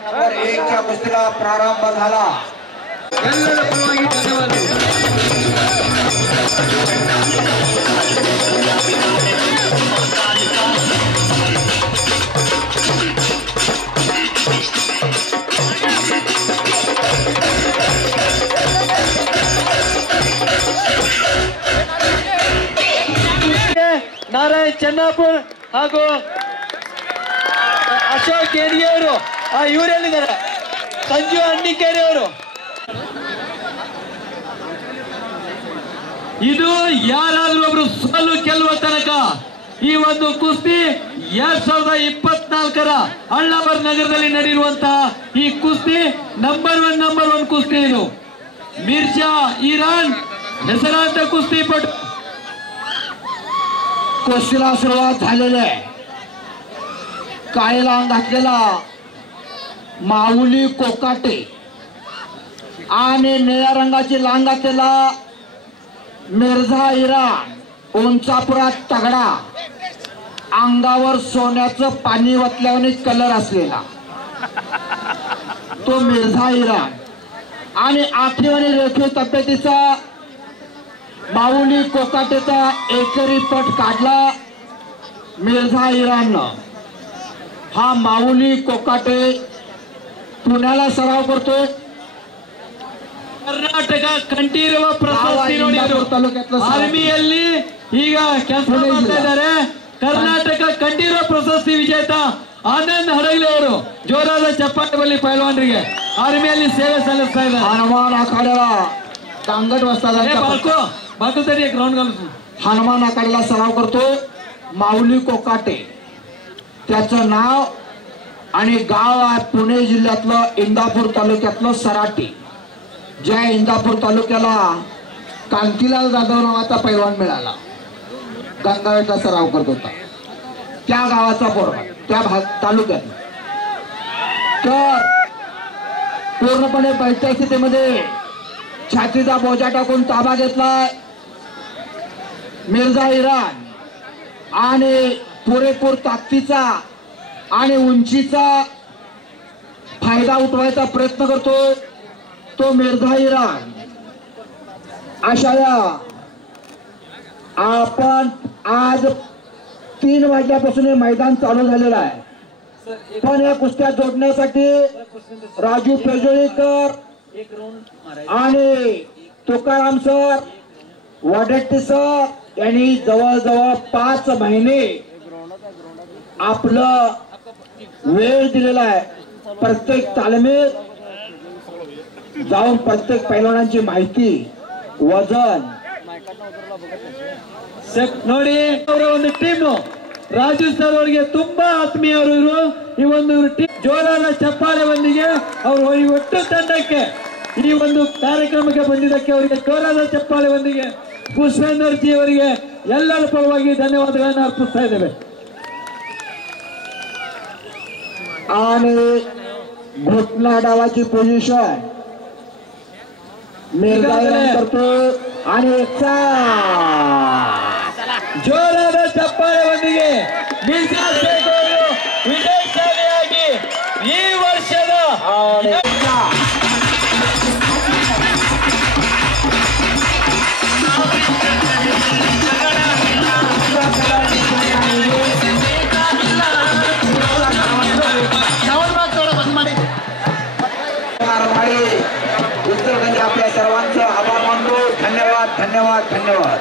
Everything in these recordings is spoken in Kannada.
नंबर 1 च्या कुस्तीला प्रारंभ झाला। ಎಲ್ಲರ ಪರವಾಗಿ ಧನ್ಯವಾದಗಳು। ನಾರಾಯಣ್ ಚೆನ್ನಪುರ್ ಹಾಗೂ ಅಶೋಕ್ ಕೇಡಿಗೆ ಅವರು ಇವರೆಲ್ಲಿದ್ದಾರೆ, ಸಂಜು ಅಣ್ಣಿಕೇರಿ ಅವರು। ಇದು ಯಾರಾದ್ರೂ ಒಬ್ರು ಸೋಲು ಗೆಲ್ಲುವ ತನಕ ಈ ಒಂದು ಕುಸ್ತಿ 2024ರ ಅಳ್ಳಾವರ್ ನಗರದಲ್ಲಿ ನಡೆಯುವಂತಹ ಈ ಕುಸ್ತಿ ನಂಬರ್ ಒನ್ ಕುಸ್ತಿ। ಇದು ಮಿರ್ಜಾ इराण ಹೆಸರಾಂತ कुस्तीपटू। कुस्तीला सुरुवात झालेली आहे। काळे लांग घातलेला माऊली कोकाटे आणि निळ्या रंगाची लांग घातलेला मिर्झा इराण, उंचापुरात तगडा, अंगावर सोन्याचं पाणी वतल्याने कलर असलेला तो मिर्झा इराण आणि आठवणी रेखीव तब्येतीचा माऊली कोकाटेचा एकेरी पट काढला मिर्झा इराणनं। हा माऊली कोकाटे पुण्याला सराव करतो। ಕರ್ನಾಟಕ ಕಂಠೀರವ ಪ್ರಶಸ್ತಿ ನೋಡಿ ಆರ್ಮಿಯಲ್ಲಿ ಈಗ ಕೆಲಸ ಮಾಡ್ತಾ ಇದ್ದಾರೆ। ಕರ್ನಾಟಕ ಕಂಠೀರವ ಪ್ರಶಸ್ತಿ ವಿಜೇತ ಆನಂದ್ ಹಡಗಲಿ ಅವರು ಜೋರಾದ ಚಪ್ಪಾಳೆ ಬರಲಿ ಪೈಲ್ವಾನರಿಗೆ। ಆರ್ಮಿಯಲ್ಲಿ ಸೇವೆ ಸಲ್ಲಿಸ್ತಾ ಇದ್ದಾರೆ। हनुमान आखाड्याला तांगट बाकूसाठी एक राऊंड घालू। हनुमान आखाड्याला सराव करतो माऊली कोकाटे। त्याचं नाव आणि गाव आहे पुणे जिल्ह्यातलं इंदापूर तालुक्यातलं सराटी। ज्या इंदापूर तालुक्याला कांतीलाल जाधव नावाचा पैलवान मिळाला, गंगावेटला सराव करत होता, त्या गावाचा पोरगा त्या तालुक्यात। तर पूर्णपणे बैठ्या स्थितीमध्ये छातीचा बोजा टाकून ताबा घेतला मिर्झा इराण आणि पुरेपूर ताकदीचा आणि उंचीचा फायदा उठवायचा प्रयत्न करतो तो मिर्झा इराण। अशा आपण आज 3 वाजल्यापासून हे मैदान चालू झालेलं आहे, पण या कुस्त्या जोडण्यासाठी राजू पेजोळीकर आणि तुकाराम सर, वडेट्टी सर यांनी जवळजवळ 5 महिने आपलं वेळ दिलेला आहे। प्रत्येक तालमीत जाऊन प्रत्येक पैलवानांची माहिती, वजन ನೋಡಿ ಅವರ ಒಂದು ಟೀಮ್ ರಾಜು ಸರ್ ಅವರಿಗೆ ತುಂಬಾ ಆತ್ಮೀಯರು ಇವರು। ಈ ಒಂದು ಟೀಮ್ ಜೋರಾದ ಚಪ್ಪಾಳೆಯೊಂದಿಗೆ ಅವರು ಈ ಒಟ್ಟು ತಂಡಕ್ಕೆ ಈ ಒಂದು ಕಾರ್ಯಕ್ರಮಕ್ಕೆ ಬಂದಿದ್ದಕ್ಕೆ ಅವರಿಗೆ ಜೋರಾದ ಚಪ್ಪಾಳೆಯೊಂದಿಗೆ ಪುಷ್ಪೇಂದರ್ ಜಿ ಅವರಿಗೆ ಎಲ್ಲರ ಪರವಾಗಿ ಧನ್ಯವಾದಗಳನ್ನು ಅರ್ಪಿಸ್ತಾ ಇದ್ದೇವೆ। आणि घोटना डावाची पोझिशन करतो आणि ಜೋರಾದ ಚಪ್ಪಾಳೆಯೊಂದಿಗೆ ಮಿರ್ಜಾ ಶೇಖ್ ಅವರು ವಿಜಯಶಾಲಿಯಾಗಿ ಈ ವರ್ಷದ आपल्या सर्वांचं आभार मानतो। धन्यवाद धन्यवाद धन्यवाद।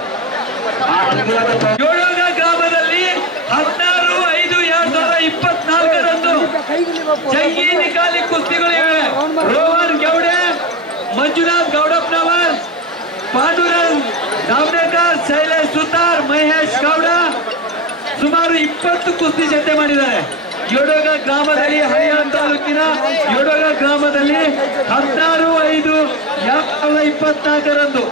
ಯೋಳೂರ ಗ್ರಾಮದಲ್ಲಿ 16/5/2024ರಂದು ಜಂಗಿ ನಿಕಾಲಿ ಕುಸ್ತಿಗಳಿವೆ। ರೋಹನ್ ಗೌಡೆ, ಮಂಜುನಾಥ್ ಗೌಡಪ್ಪನವರ್, ಪಾಂಡುರಂಗ್ ದಾವಣೇಕರ್, ಶೈಲೇಶ್ ಸುತಾರ್, ಮಹೇಶ್ ಗೌಡ ಸುಮಾರು 20 ಕುಸ್ತಿ ಜೊತೆ ಮಾಡಿದ್ದಾರೆ। ಯೋಡೋಗ ಗ್ರಾಮದಲ್ಲಿ ಹರಿಯಾಣ ತಾಲೂಕಿನ ಯೋಡೋಗ ಗ್ರಾಮದಲ್ಲಿ 16/5/2024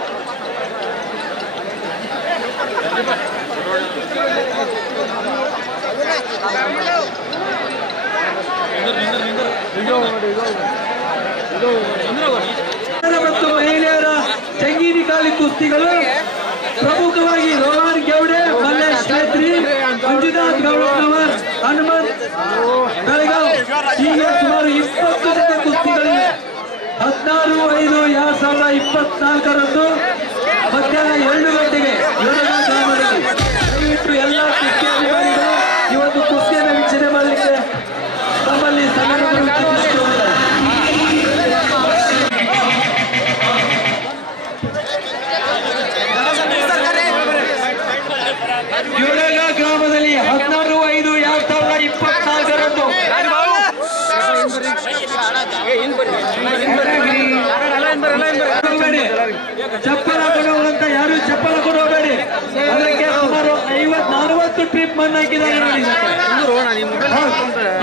ಮತ್ತು ಮಹಿಳೆಯರ ಜಂಗೀರಿ ಕಾಲಿ ಕುಸ್ತಿಗಳು ಪ್ರಮುಖವಾಗಿ ರೋಹನ್ ಗೌಡೆ, ಮಲ್ಲೇಶ್ ಛೇತ್ರಿ, ಮಂಜುನಾಥ್ ಗೌಡನವರ್, ಹನುಮಂತ್ ಬೆಳಗಾವ್ ಹೀಗೆ ಸುಮಾರು 20 ಜನ ಕುಸ್ತಿಗಳಿವೆ. 16/5/2024 ಮಧ್ಯಾಹ್ನ 2 ಗಂಟೆಗೆ ಯೋಡೋಗ ಗ್ರಾಮದಲ್ಲಿ ದಯವಿಟ್ಟು ಎಲ್ಲ ಕುಸ್ತಿ ಅಭಿಮಾನಿಗಳು ಈ ಒಂದು ಕುಸ್ತಿಯನ್ನು ವೀಕ್ಷಣೆ ಮಾಡಲಿಕ್ಕೆ ತಮ್ಮಲ್ಲಿ ಸಂಘಟನೆಗಳು ವಿನಂತಿಸಿಕೊಳ್ಳುತ್ತಾರೆ. ಯೋಡೋಗ ಗ್ರಾಮದಲ್ಲಿ 16/5/2024 ಚಪ್ಪಲ ಕೊಡುವಂತ ಯಾರು ಚಪ್ಪಲ ಕೊಡಬೇಡಿ. ಅದಕ್ಕೆ ಸುಮಾರು 40 ಟ್ರಿಪ್ ಮಣ್ಣು ಹಾಕಿದ್ದಾರೆ ನೋಡಿ.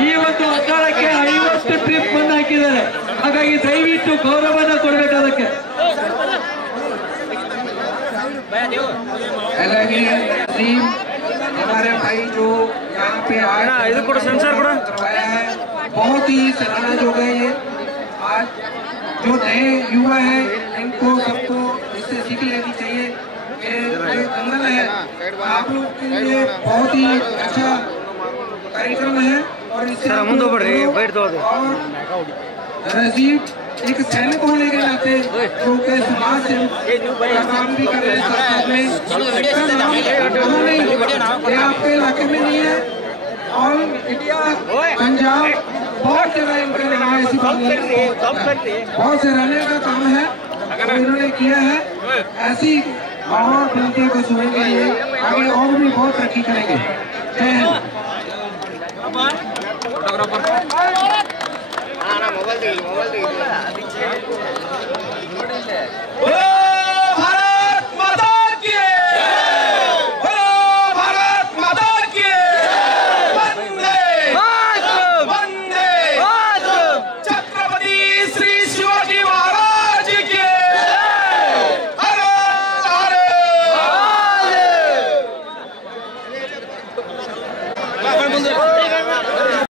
ಈ ಒಂದು ಅಖಾಡಕ್ಕೆ 50 ಟ್ರಿಪ್ ಮಣ್ಣು ಹಾಕಿದ್ದಾರೆ. ಹಾಗಾಗಿ ದಯವಿಟ್ಟು ಗೌರವನ ಕೊಡ್ಬೇಕು ಅದಕ್ಕೆ. हमारे भाई जो यहाँ पे आए बहुत ही सराहना जो गए ये आज जो नए युवा है इनको सबको इससे सीख लेनी चाहिए कि ये दंगल है आप लोग के लिए बहुत ही अच्छा कार्यक्रम है और इससे रजीब एक सैनिक होने के नाते जो के समाज से काम भी कर रहे हैं सरकार में ये आपके इलाके में नहीं है और इंडिया पंजाब बहुत जगह इनका रहा है। ऐसी बहुत से रहने का काम है तो इन्होंने किया है। ऐसी और फिल्मों को सुनने के लिए आगे और भी बहुत तरक्की करेंगे। जय हिंद।